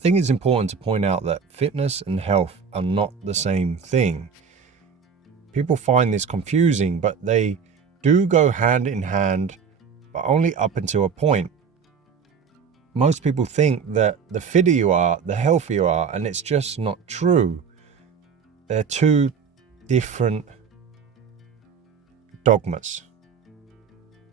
I think it's important to point out that fitness and health are not the same thing. People find this confusing, but they do go hand in hand, but only up until a point. Most people think that the fitter you are, the healthier you are, and it's just not true. They're two different dogmas.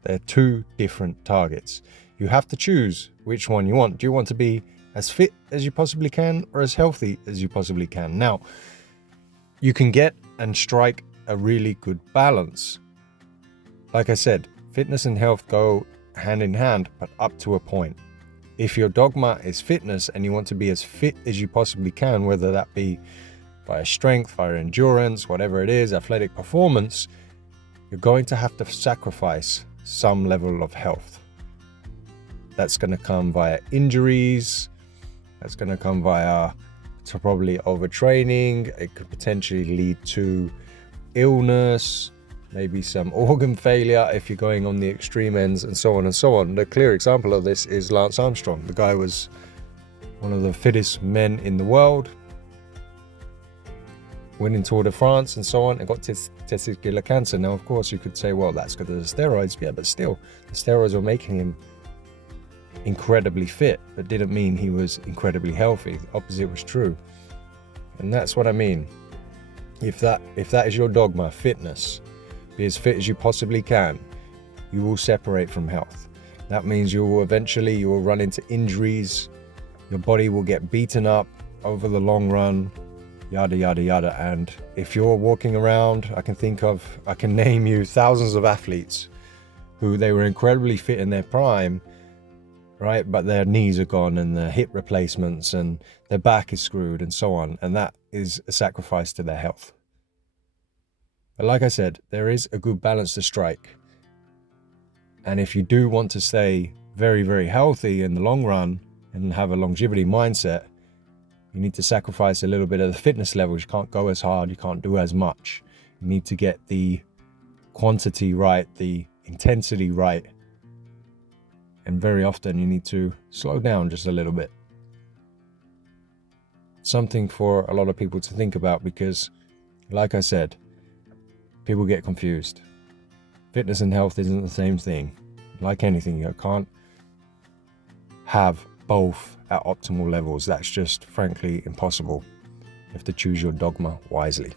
They're two different targets. You have to choose which one you want. Do you want to be as fit as you possibly can or as healthy as you possibly can? Now, you can get and strike a really good balance. Like I said, fitness and health go hand in hand, but up to a point. If your dogma is fitness and you want to be as fit as you possibly can, whether that be via strength, via endurance, whatever it is, athletic performance, you're going to have to sacrifice some level of health. That's going to come via injuries. That's going to come via probably overtraining. It could potentially lead to illness, maybe some organ failure if you're going on the extreme ends, and so on and so on. The clear example of this is Lance Armstrong. The guy was one of the fittest men in the world, winning Tour de France and so on, and got testicular cancer. Now, of course, you could say, well, that's because of the steroids. Yeah, but still, the steroids were making him incredibly fit. That didn't mean he was incredibly healthy. The opposite was true. And that's what I mean. If that is your dogma, fitness, be as fit as you possibly can, you will separate from health. That means you will run into injuries, your body will get beaten up over the long run, yada, yada, yada. And if you're walking around, I can name you thousands of athletes who they were incredibly fit in their prime, right? But their knees are gone and their hip replacements and their back is screwed and so on. And that is a sacrifice to their health. But like I said, there is a good balance to strike. And if you do want to stay very, very healthy in the long run and have a longevity mindset, you need to sacrifice a little bit of the fitness levels. You can't go as hard, you can't do as much. You need to get the quantity right, the intensity right. And very often you need to slow down just a little bit. Something for a lot of people to think about, because like I said, people get confused. Fitness and health isn't the same thing. Like anything, you can't have both at optimal levels. That's just frankly impossible. You have to choose your dogma wisely.